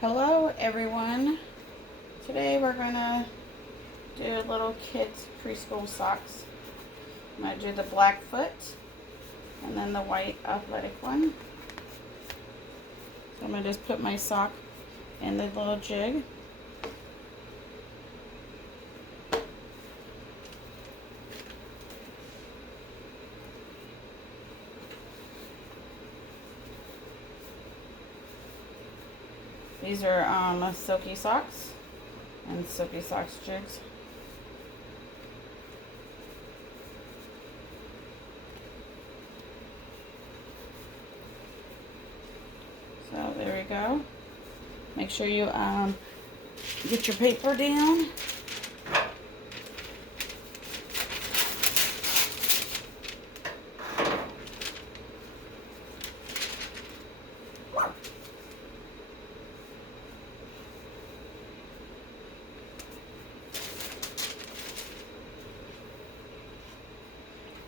Hello everyone. Today we're gonna do little kids preschool socks. I'm gonna do the black foot and then the white athletic one. So I'm gonna just put my sock in the little jig. These are silky socks and silky socks jigs. So there we go. Make sure you get your paper down.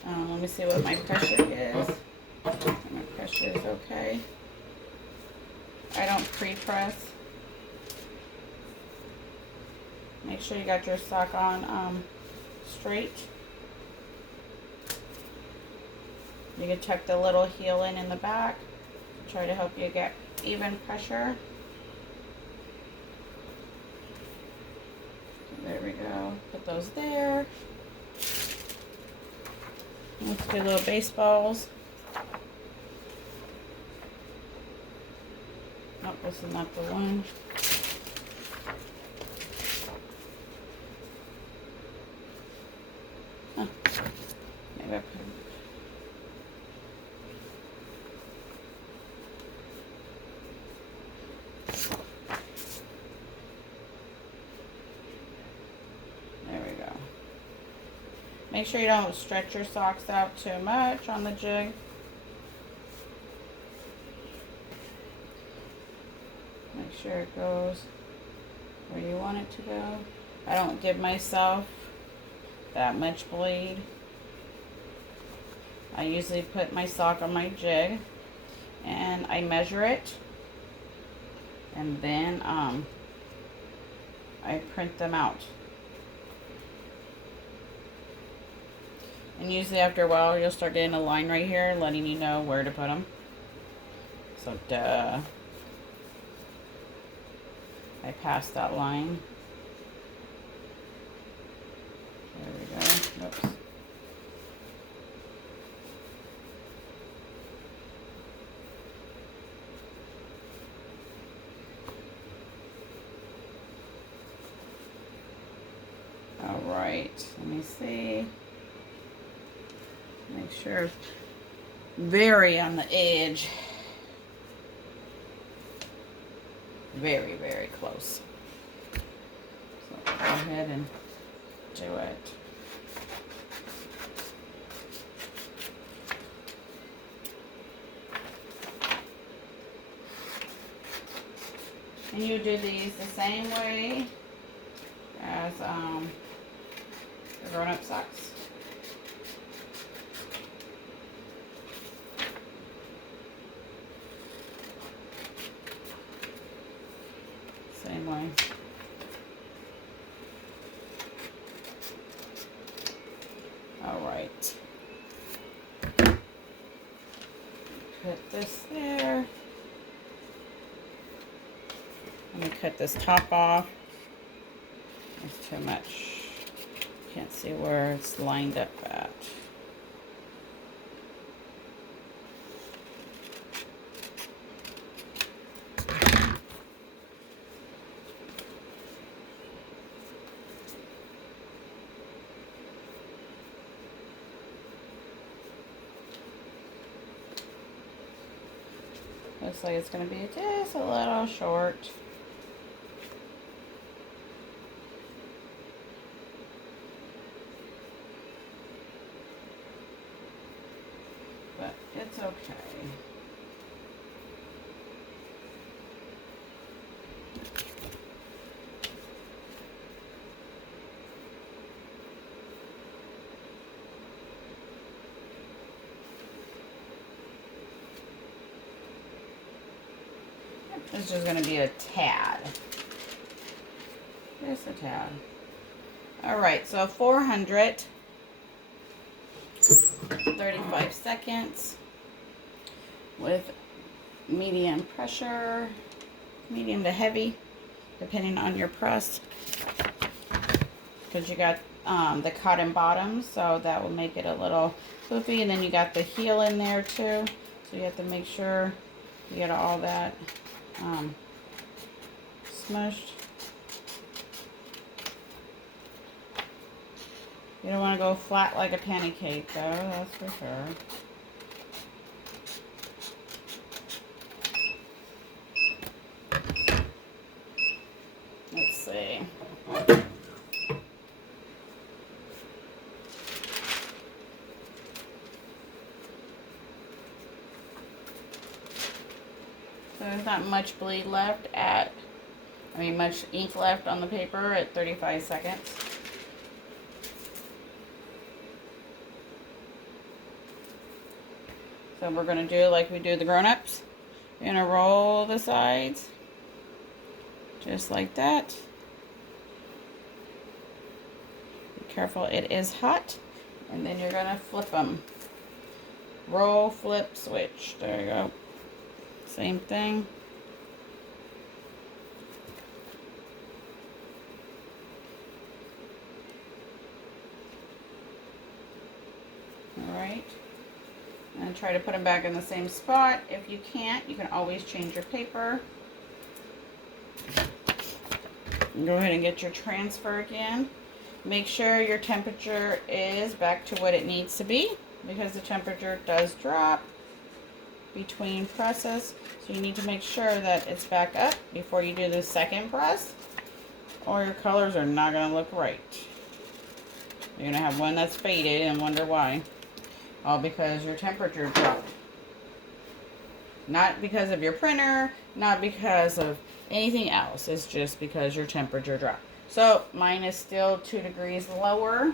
Let me see what my pressure is. My pressure is okay. I don't pre-press. Make sure you got your sock on straight. You can tuck the little heel in the back. Try to help you get even pressure. There we go. Put those there. Let's do little baseballs. Nope, this is not the one. Oh, maybe I put them. There we go. Make sure you don't stretch your socks out too much on the jig. Make sure it goes where you want it to go. I don't give myself that much bleed. I usually put my sock on my jig and I measure it, and then I print them out. And usually after a while you'll start getting a line right here letting you know where to put them. So duh. I passed that line. There we go. Oops. All right, let me see. Make sure it's very on the edge. Very, very close. So go ahead and do it. And you do these the same way as the grown-up socks. Same way. All right. Put this there. Let me cut this top off. It's too much. Can't see where it's lined up at. Looks like it's going to be just a little short. But it's okay. This is just going to be a tad. Just a tad. Alright, so 400. 35 seconds with medium pressure, medium to heavy, depending on your press, because you got the cotton bottom, so that will make it a little poofy, and then you got the heel in there too, so you have to make sure you get all that smushed. You don't want to go flat like a pancake though, that's for sure. Let's see. So there's not much bleed left much ink left on the paper at 35 seconds. So we're going to do like we do the grown-ups. You're going to roll the sides. Just like that. Be careful, it is hot. And then you're going to flip them. Roll, flip, switch. There you go. Same thing. Alright. And try to put them back in the same spot. If you can't, you can always change your paper. Go ahead and get your transfer again. Make sure your temperature is back to what it needs to be, because the temperature does drop between presses. So you need to make sure that it's back up before you do the second press, or your colors are not going to look right. You're going to have one that's faded and wonder why. All because your temperature dropped. Not because of your printer, not because of anything else. It's just because your temperature dropped. So mine is still 2 degrees lower.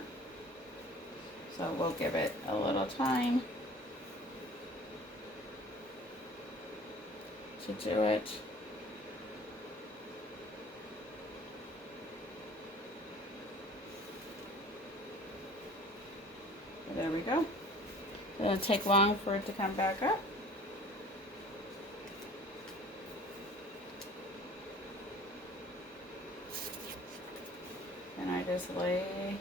So we'll give it a little time to do it. There we go. It'll take long for it to come back up. And I just lay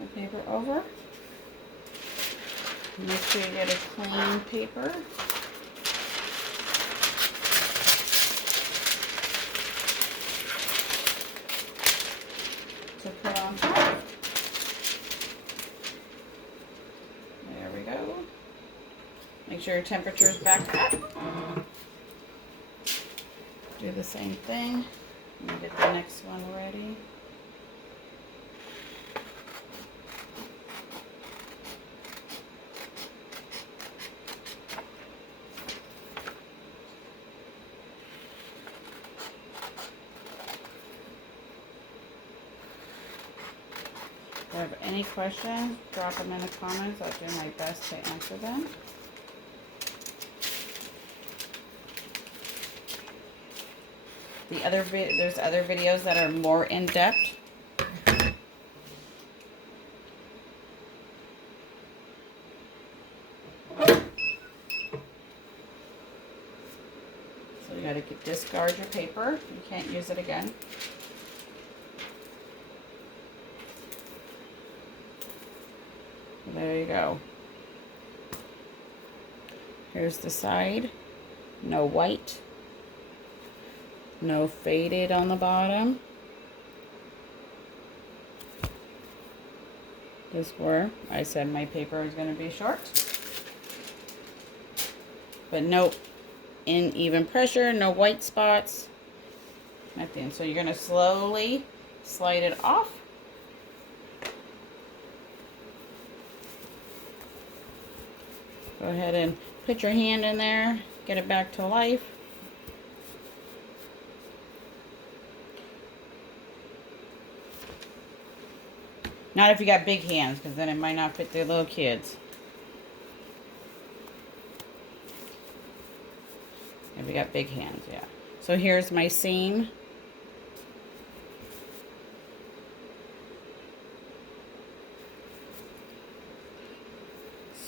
the paper over. Make sure you get a clean paper. To put on top. There we go. Make sure your temperature is back up. Do the same thing. And get the next one ready. If you have any questions, drop them in the comments. I'll do my best to answer them. There's other videos that are more in depth. So you got to discard your paper. You can't use it again. There you go. Here's the side. No white. No faded on the bottom. Just where I said my paper is going to be short. But no uneven pressure, no white spots, nothing. So you're going to slowly slide it off. Go ahead and put your hand in there, get it back to life. Not if you got big hands, because then it might not fit the little kids. And we got big hands, yeah. So here's my seam.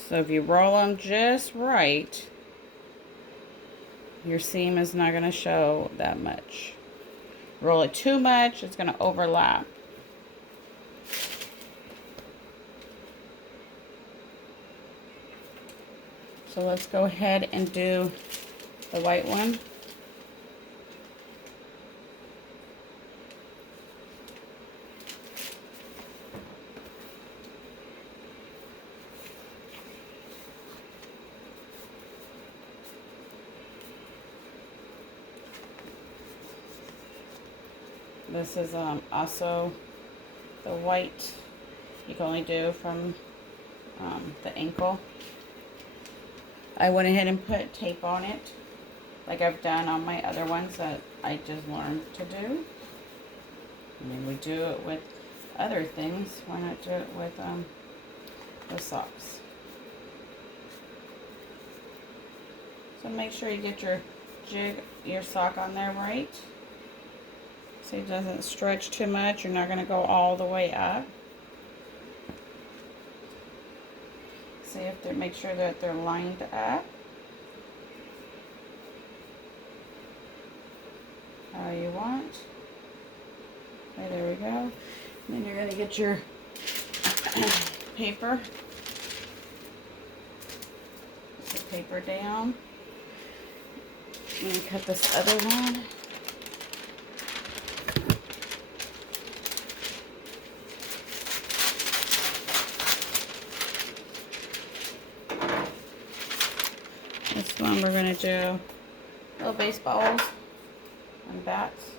So if you roll them just right, your seam is not going to show that much. Roll it too much, it's going to overlap. So let's go ahead and do the white one. This is also the white you can only do from the ankle. I went ahead and put tape on it like I've done on my other ones that I just learned to do. I mean, we do it with other things. Why not do it with the socks? So make sure you get your sock on there right. So it doesn't stretch too much. You're not going to go all the way up. See if they make sure that they're lined up. How you want. Okay, there we go. And then you're going to get your paper. Put the paper down. And cut this other one. This one we're going to do little baseballs and bats.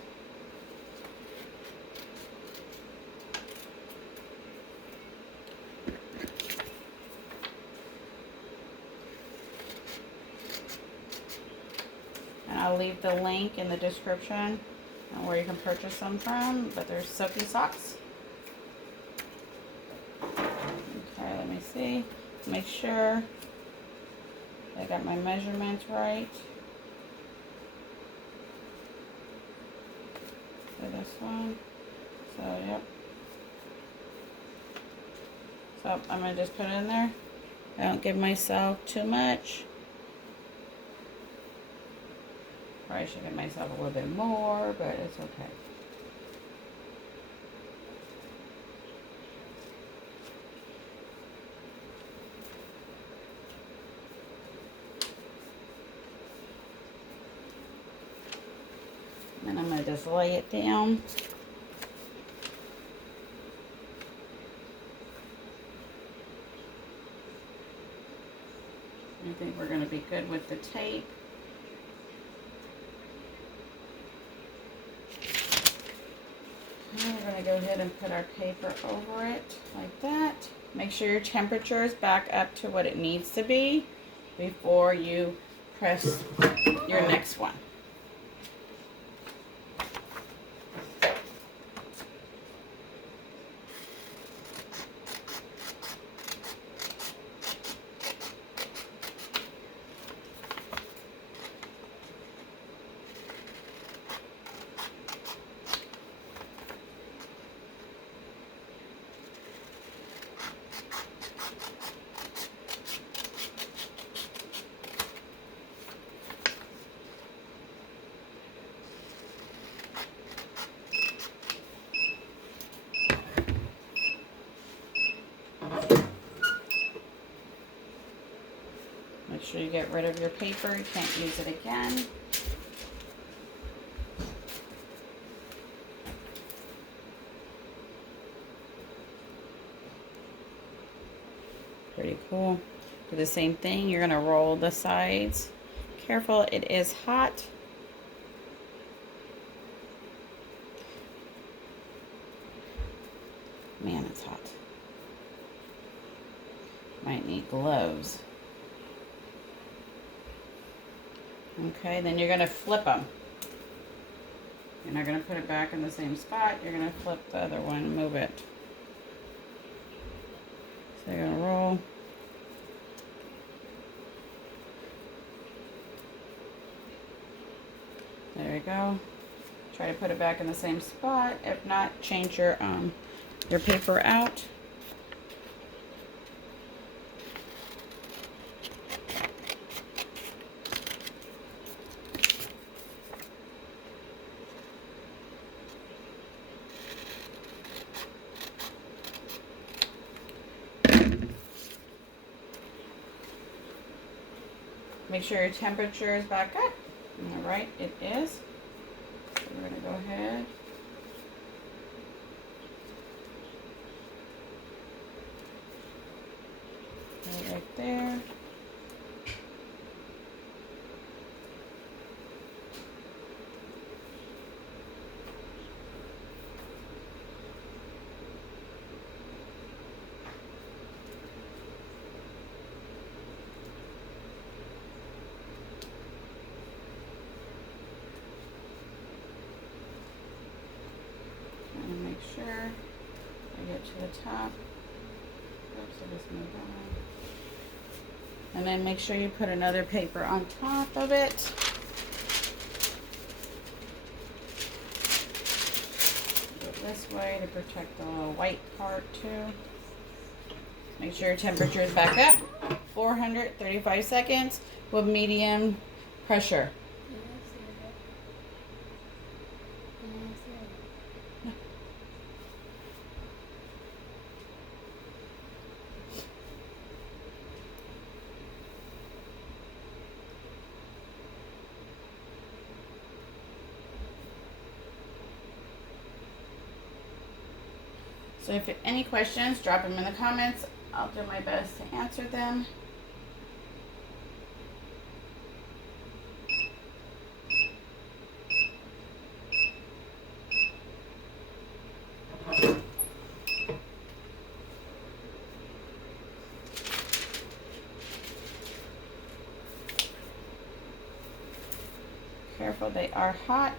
And I'll leave the link in the description on where you can purchase them from, but they're silky socks. Okay, let me see. Make sure I got my measurements right. For this one. So, yep. So, I'm going to just put it in there. I don't give myself too much. Probably should give myself a little bit more, but it's okay. And I'm going to just lay it down. I think we're going to be good with the tape. And we're going to go ahead and put our paper over it like that. Make sure your temperature is back up to what it needs to be before you press your next one. Make sure you get rid of your paper. You can't use it again. Pretty cool. Do the same thing. You're going to roll the sides. Careful, it is hot. Man, it's hot. Might need gloves. Okay, then you're going to flip them. You're not going to put it back in the same spot. You're going to flip the other one and move it. So you're going to roll. There you go. Try to put it back in the same spot. If not, change your paper out. Make sure your temperature is back up. All right, it is. So we're going to go ahead. Right there. Make sure I get to the top. Oops, I just moved on. And then make sure you put another paper on top of it. Go this way to protect the little white part too. Make sure your temperature is back up. 435 seconds with medium pressure. So if you have any questions, drop them in the comments. I'll do my best to answer them. Careful, they are hot.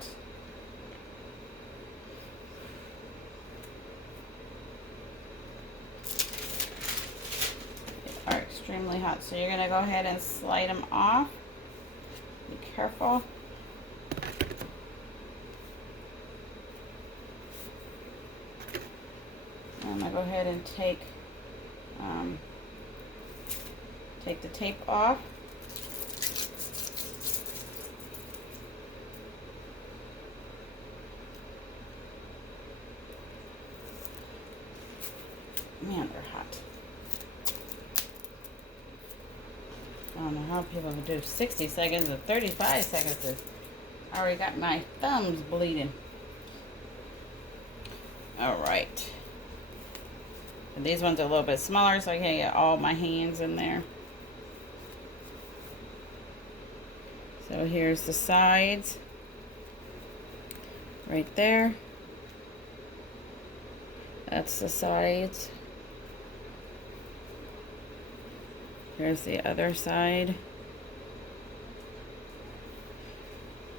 They are extremely hot. So you're going to go ahead and slide them off. Be careful. I'm going to go ahead and take the tape off. Man, they're hot. I don't know how people would do 60 seconds or 35 seconds. I already got my thumbs bleeding. Alright. And these ones are a little bit smaller, so I can get all my hands in there. So here's the sides. Right there. That's the sides. Here's the other side.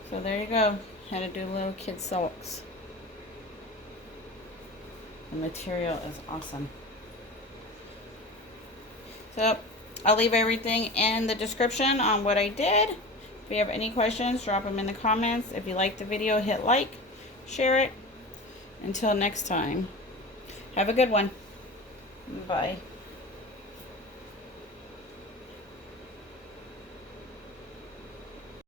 So there you go. How to do little kid socks. The material is awesome. So I'll leave everything in the description on what I did. If you have any questions, drop them in the comments. If you liked the video, hit like, share it. Until next time, have a good one. Bye.